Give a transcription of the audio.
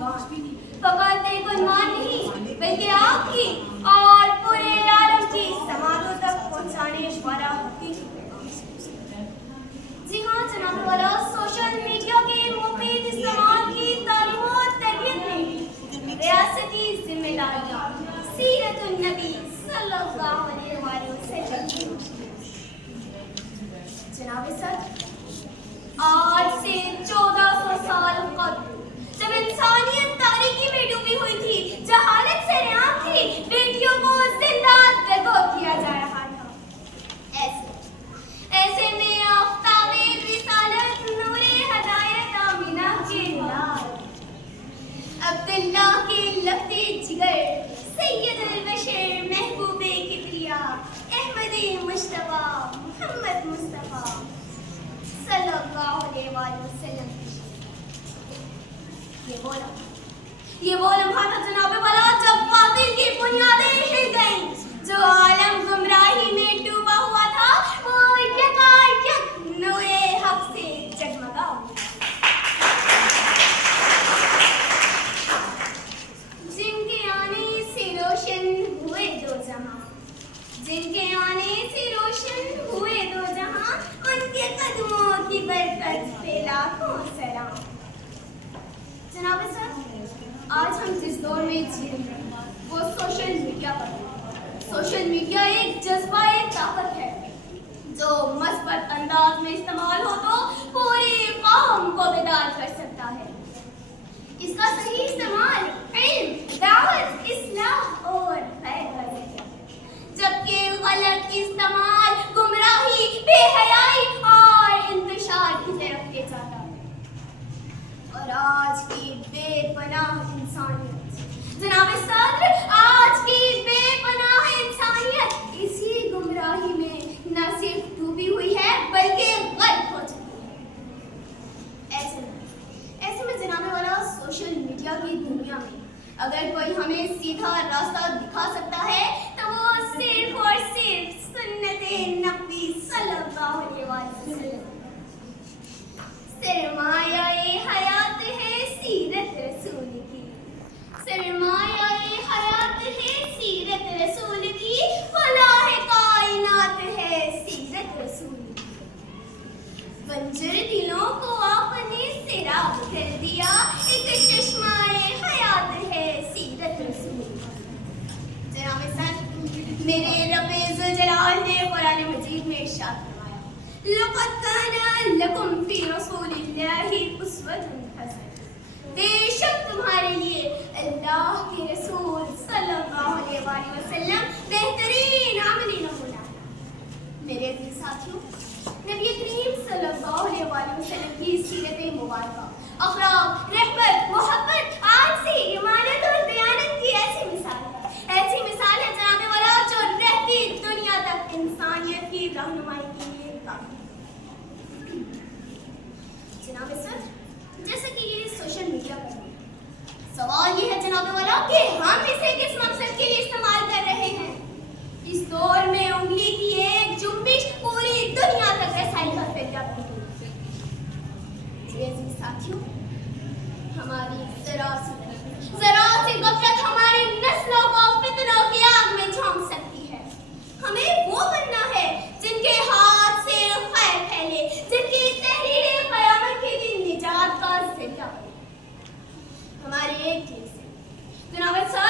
कुर्बान। फकत एक उन्मान नहीं बल्कि आपकी और पूरे आलम की समातों तक पहुंचाने वाला हकीकी पैगाम। जी हाँ जनाब वाला, सोशल मीडिया के मुफीद इस्तेमाल की तालीम और तरबियत में रियासती जिम्मेदारियां सीरतुन नबी सल्लल्लाहु अलैहि वसल्लम। जनाब सर, आज से 1400 साल कबल जब इंसानियत तारीकी में डूबी हुई थी, जहालत से रेआब थी, बेटियों को जिंदा दगो किया जा रहा था। ऐसे में आफ्ताबे रिसालत नूरे हदायत आमिना के लाल अब्दुल्ला के लफ्ते जिगर सैयदुल बशर महबूबे किबरिया अहमदे मुस्तफा मोहम्मद मुस्तफा सल्लल्लाहु अलैहि वसल्लम ये वो लम्हा था जनाबे वाला जब बातिल की बुनियादें हिल गईं। जो आलम गुमराही में डूबा हुआ था वो यकायक नूरे हक से जगमगा उठा। जिनके आने से रोशन हुए दो जहां, जिनके आने से रोशन हुए दो जहां, उनके कदमों की बरकत पे लाखों सलाम। जनाब सर, आज हम जिस दौर में जी रहे हैं वो सोशल मीडिया पर है। सोशल मीडिया एक जज्बा, एक ताकत है जो मस्बत अंदाज में इस्तेमाल हो तो पूरी कौम को बेदार कर सकता है। इसका सही इस्तेमाल इल्म, दावत, इस्लाह और खैर कर सकता है, जबकि गलत इस्तेमाल गुमराही, बेहयाई और इंतशार की तरफ ले जाता है। और आज की बेपनाह इंसानियत जनाब सद्र, आज की बेपनाह इंसानियत इसी गुमराही में न सिर्फ डूबी हुई है बल्कि गर्क हो चुकी है। ऐसे में जनाब वाला, सोशल मीडिया की दुनिया में अगर कोई हमें सीधा रास्ता दिखा सकता है तो वो सिर्फ और सिर्फ सुन्नते नबी सल्लल्लाहु अलैहि वसल्लम। सरमाया-ए हयात है सीरत रसूल की, सरमाया-ए हयात है सीरत रसूल की, फलाह कायनात है सीरत रसूल की। बंजर दिलों को आपने सिराग कर दिया, एक चश्मा-ए हयात है सीरत रसूल की। जनाब सर, मेरे रब्बे ज़ुल जलाल ने कुरान मजीद में इरशाद लक़द काना लकुम फ़ी रसूलिल्लाहि उस्वतुन हसनह। बेशक तुम्हारे लिए अल्लाह के रसूल सल्लल्लाहु अलैहि वसल्लम बेहतरीन अमली नमूना है। मेरे अजीज साथियों, नबी करीम सल्लल्लाहु अलैहि वसल्लम की सीरत मुबारका, अखलाक, रहमत, मोहब्बत, आजी, इमानत और दयानत की ऐसी मिसाल है जनाब वाला जो रहती दुनिया तक इंसानियत की रहनुमाई के लिए जनाब सर। जैसे कि ये सोशल मीडिया पर सवाल ये है जनाब वाला कि हम इसे किस मकसद के लिए इस्तेमाल कर रहे हैं। इस दौर में उंगली की एक जुम्बिश पूरी दुनिया तक रसाई का फैला साथियों, हमारी जरा सी गफलत हमारी नस्लों को फितनों की आग में झोंक सकती है। हमें वो बनना है जिनके हाथ से खैर फैले, जिनकी तहरीरें क़यामत के दिन निजात का ज़रिया बने। हमारे एक दिन से जनाब सर